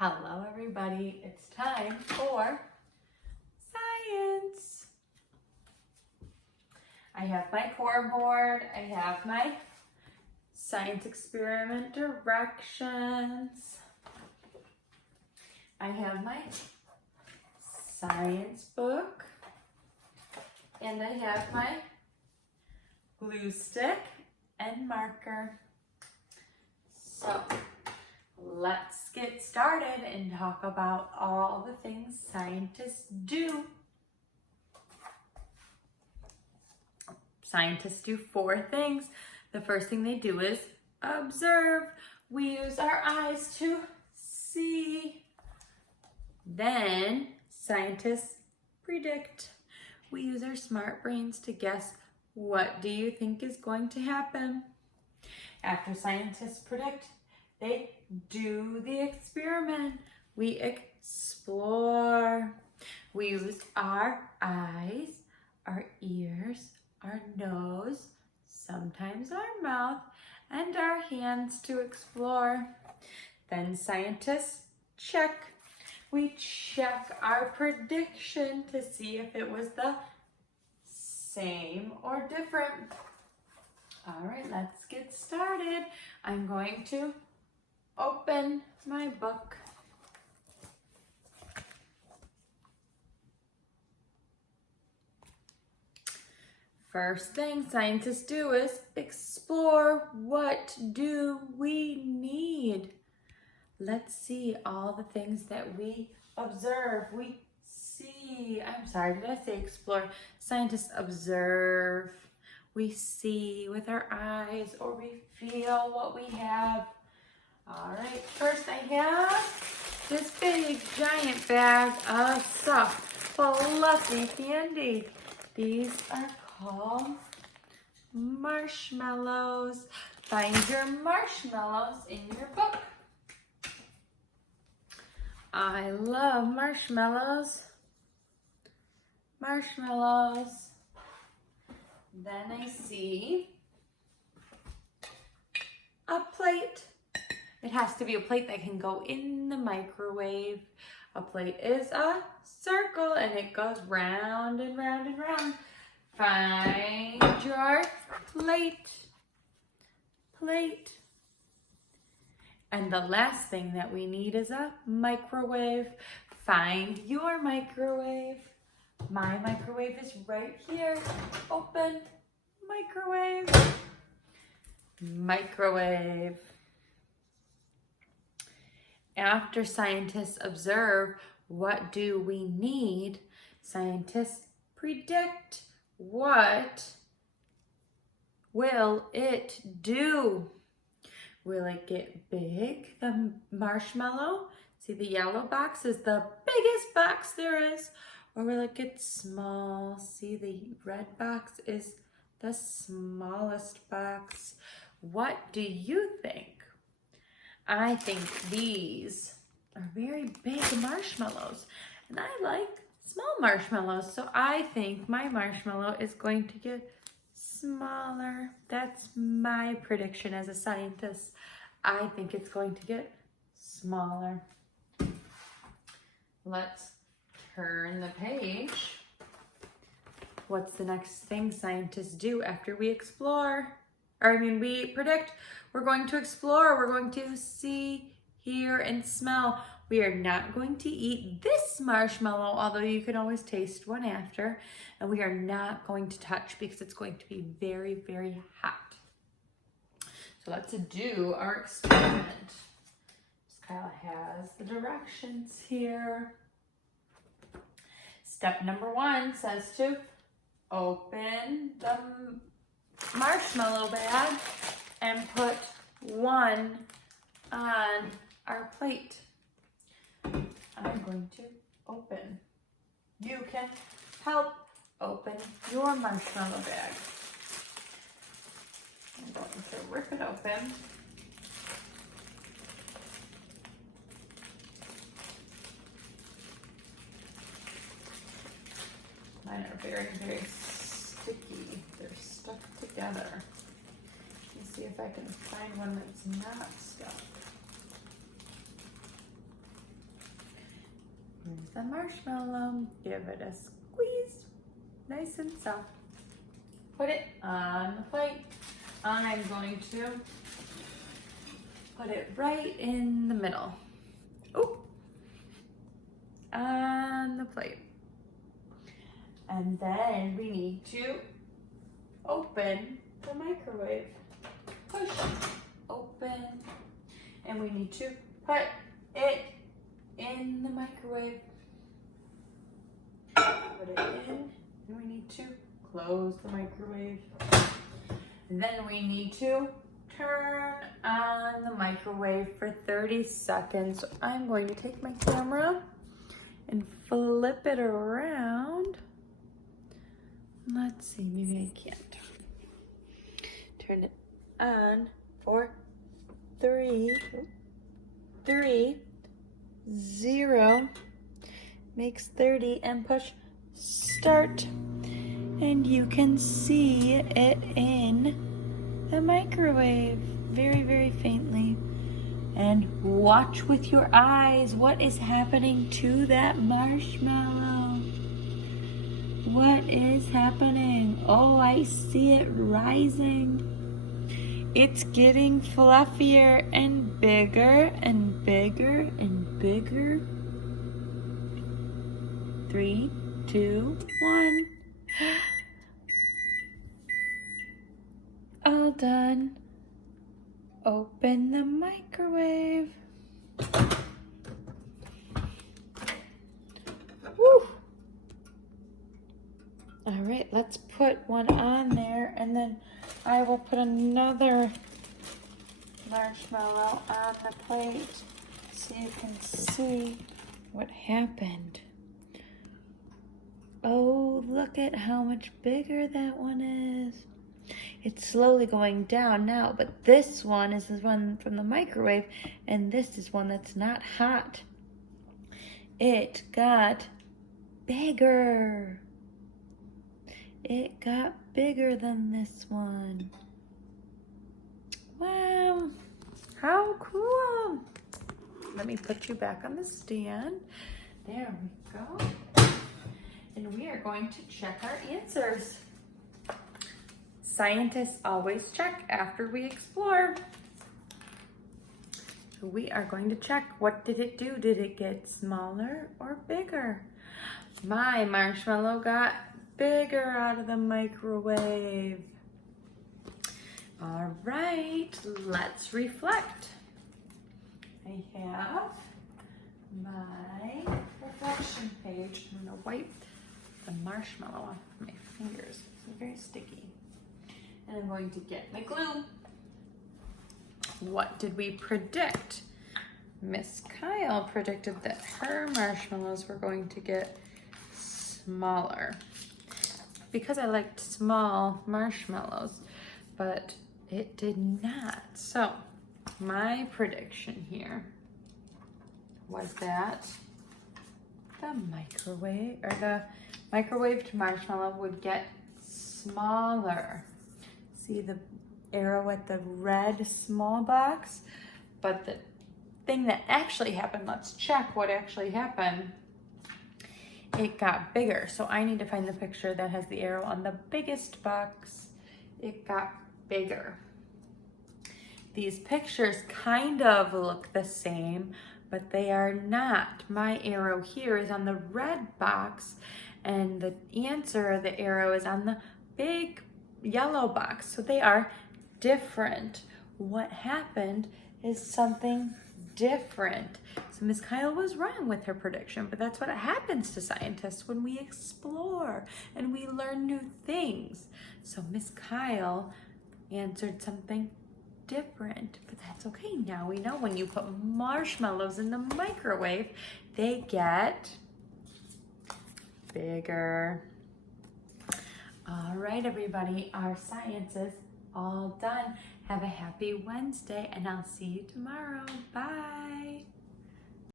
Hello everybody, it's time for science. I have my core board, I have my science experiment directions, I have my science book, and I have my glue stick and marker. So let's get started and talk about all the things scientists do. Scientists do 4 things. The first thing they do is observe. We use our eyes to see. Then scientists predict. We use our smart brains to guess, what do you think is going to happen? After scientists predict, they do the experiment. We explore. We use our eyes, our ears, our nose, sometimes our mouth, and our hands to explore. Then scientists check. We check our prediction to see if it was the same or different. All right, let's get started. I'm going to open my book. First thing scientists do is explore. What do we need? Let's see all the things that we observe. We see. I'm sorry, did I say explore? Scientists observe. We see with our eyes, or we feel what we have. All right, first I have this big giant bag of soft, fluffy candy. These are called marshmallows. Find your marshmallows in your book. I love marshmallows. Marshmallows. Then I see a plate. It has to be a plate that can go in the microwave. A plate is a circle and it goes round and round and round. Find your plate. Plate. And the last thing that we need is a microwave. Find your microwave. My microwave is right here. Open. Microwave. Microwave. After scientists observe, what do we need? Scientists predict. What will it do? Will it get big, the marshmallow? See, the yellow box is the biggest box there is. Or will it get small? See, the red box is the smallest box. What do you think? I think these are very big marshmallows, and I like small marshmallows, so I think my marshmallow is going to get smaller. That's my prediction as a scientist. I think it's going to get smaller. Let's turn the page. What's the next thing scientists do after we explore? We predict. We're going to explore. We're going to see, hear, and smell. We are not going to eat this marshmallow, although you can always taste one after. And we are not going to touch because it's going to be very, very hot. So let's do our experiment. Kyle has the directions here. Step number 1 says to open the marshmallow bag and put one on our plate. I'm going to open. You can help open your marshmallow bag. I'm going to rip it open. Mine are very, very sticky. They're stuck together. Let me see if I can find one that's not stuck. the marshmallow. Give it a squeeze, nice and soft. Put it on the plate. I'm going to put it right in the middle. Oh, on the plate. And then we need to open the microwave. Push, open, and we need to put it in the microwave. Put it in, and we need to close the microwave. And then we need to turn on the microwave for 30 seconds. So I'm going to take my camera and flip it around. Let's see, maybe I can't. Turn it on for 3, 0, makes 30, and push start. And you can see it in the microwave, very, very faintly. And watch with your eyes what is happening to that marshmallow. What is happening? Oh, I see it rising. It's getting fluffier and bigger and bigger and bigger. 3, 2, 1. All done. Open the microwave. Woo! All right, let's put one on there, and then I will put another marshmallow on the plate so you can see what happened. Oh, look at how much bigger that one is. It's slowly going down now, but this one is the one from the microwave, and this is one that's not hot. It got bigger. It got bigger than this one. Wow, how cool. Let me put you back on the stand. There we go. And we are going to check our answers. Scientists always check after we explore. So we are going to check, what did it do? Did it get smaller or bigger? My marshmallow got bigger out of the microwave. All right, let's reflect. I have my reflection page. I'm gonna wipe the marshmallow off my fingers. It's very sticky. And I'm going to get my glue. What did we predict? Miss Kyle predicted that her marshmallows were going to get smaller because I liked small marshmallows, but it did not. So my prediction here was that the microwaved marshmallow would get smaller. See the arrow at the red small box? But the thing that actually happened, let's check what actually happened. It got bigger. So I need to find the picture that has the arrow on the biggest box. It got bigger. These pictures kind of look the same, but they are not. My arrow here is on the red box, and the answer, the arrow, is on the big yellow box. So they are different. What happened is something different. So Miss Kyle was wrong with her prediction, but that's what happens to scientists when we explore and we learn new things. So Miss Kyle answered something different, but that's okay. Now we know when you put marshmallows in the microwave, they get bigger. All right, everybody, our science is all done. Have a happy Wednesday, and I'll see you tomorrow. Bye.